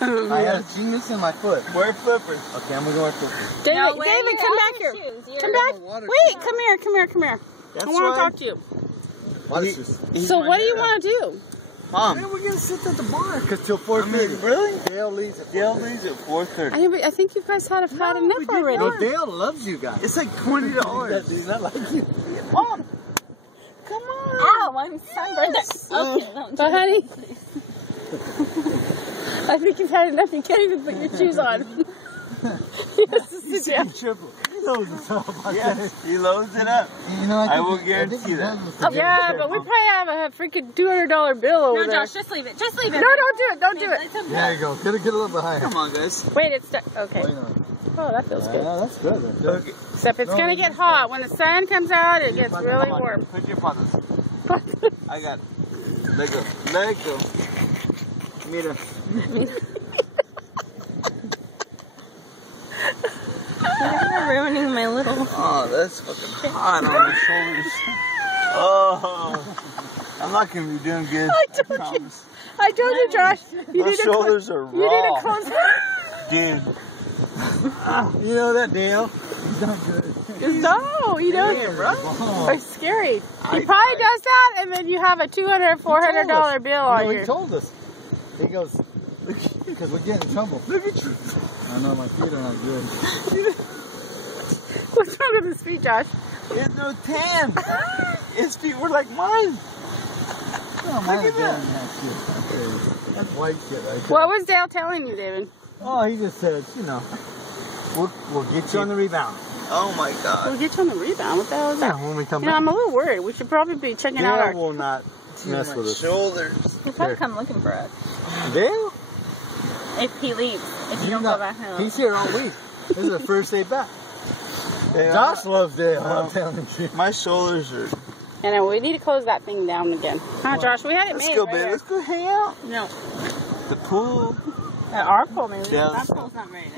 I had a genius in my foot. Wear flippers. Okay, I'm gonna go wear flippers. David, come back here. Come back. Wait, come here. That's I want to talk to you. So what do you want to do? Mom. We're gonna sit at the bar. Cause till 4:30. Really? Dale leaves at 4:30. I think you guys had enough already. No, Dale loves you guys. It's like $20. That does not like you. Mom, come on. Ow, I'm sunburned. Okay, don't do But honey, I think you've had enough. You can't even put your shoes on. He has to sit down. Triple. He knows it's all about Yes, he loads it up. You know, I will guarantee that. Yeah, but we probably have a freaking $200 bill over No, there. Josh, just leave it. Just leave it. No, don't do it. Don't do it. It's okay. There you go. Get a little behind. Come on, guys. Wait, it's okay. Wait on. Oh, that feels good. Yeah, that's good. That's good. Okay. Except it's gonna get hot. When the sun comes out, it gets really warm. Put your patas. I got it. Let go. Let go. Mira. You're ruining my little... Oh, that's fucking hot on the shoulders. Oh. I'm not gonna be doing good. I told you, Josh. Those shoulders are raw. You need a close. Dude. You know that, Dale? He's not good. No, you don't. Yeah, It's scary. He probably does that, and then you have a $200, $400 bill on No, you. he told us. He goes, because we're getting in trouble. Look at you. I know, my feet are not good. What's wrong with his feet, Josh? There's no tan. His feet were like mine. Oh, mine are damn nasty. That's white shit right there. What was Dale telling you, David? Oh, he just said, you know, we'll get you on the rebound. Oh my God. We'll get you on the rebound. What the hell is that? Yeah, when we come You know, back. I'm a little worried. We should probably be checking out our... Dale will not mess with us. Shoulders. He'll probably come looking for us. Dale? If he leaves. If you don't go back home. He's here all week. This is the first day back. Yeah. Josh loves Dale, I'm telling you. My shoulders are... And we need to close that thing down again. Huh, Josh? We had it Let's made go, right babe. here. Let's go hang out. No. The pool. Our pool, maybe. Yeah. That pool's not ready.